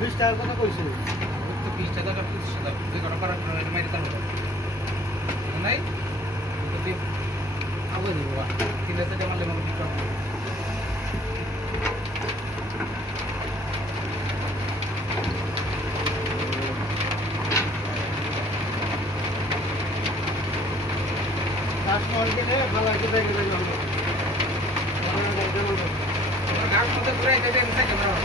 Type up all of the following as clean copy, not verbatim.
20 টাকার কথা কইছে 20 টাকা 25 টাকা যে গরম করার মেরে তার নাই যদি আগে দিব 3000 টাকা মারলে মনে কিছু লাস্ট মল দিলে ভালো একটা জায়গা যাবে আমরা গাছ মধ্যে ঘুরে এটা দিয়ে ক্যামেরা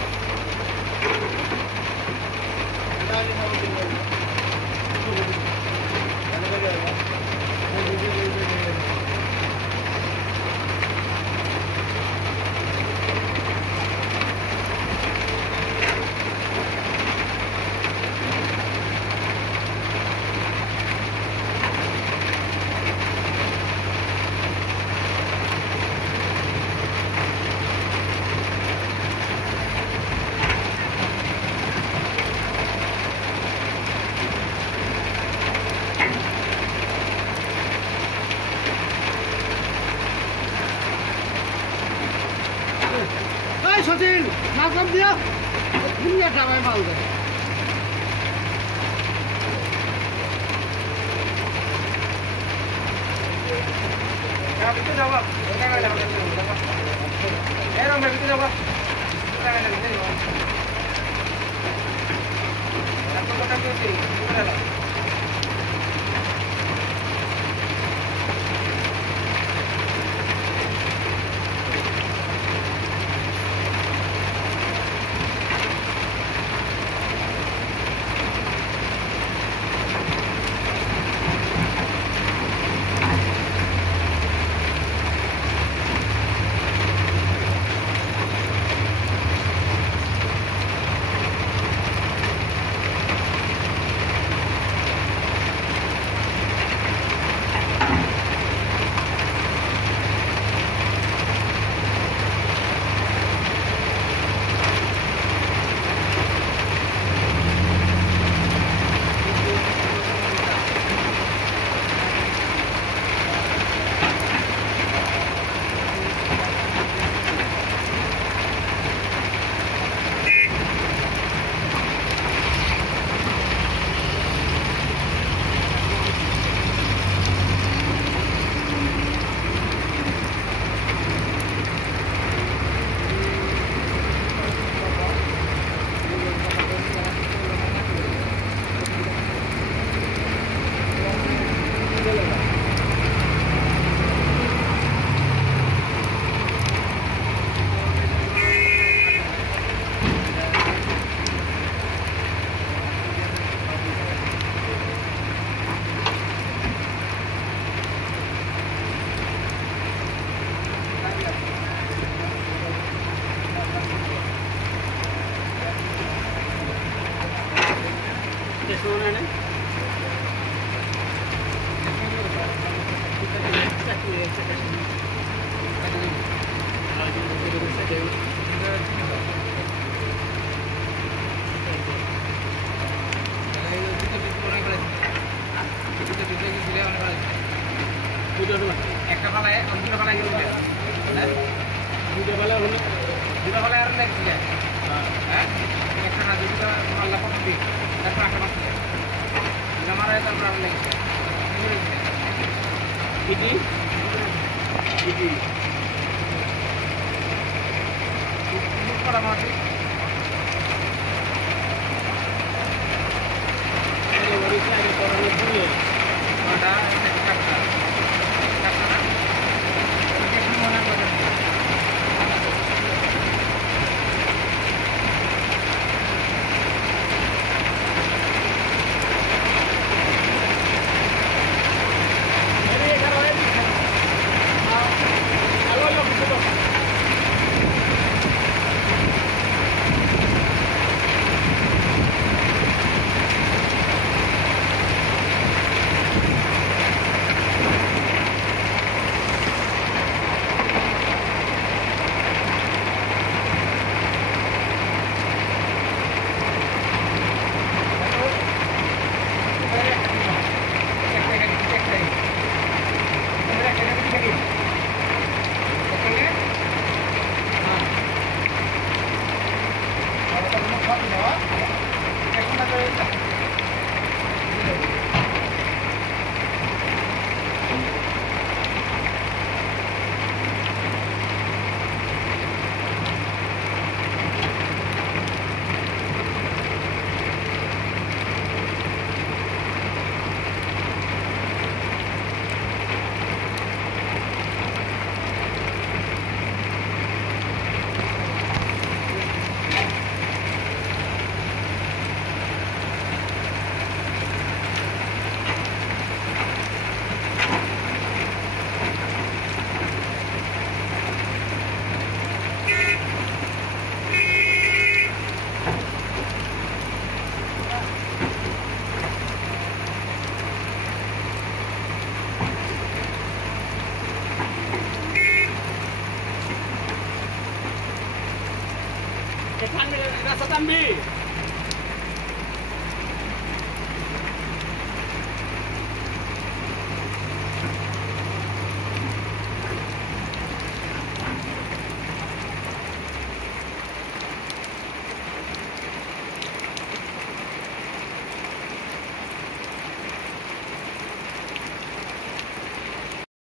সচিন নাম দিয়া দুনিয়া টাকায় মাল দেয় একটা পালায় দুটো পালায় গেল দুটো পালা হলো দুটো পালায় আর লাগছিল হ্যাঁ একটা না দুটো আল্লাহ পক্ষ দিই তারপর আটা মাস আমার তারপর আর লাগছে ইডি ইডি করা মাটি Depan rasa tambi.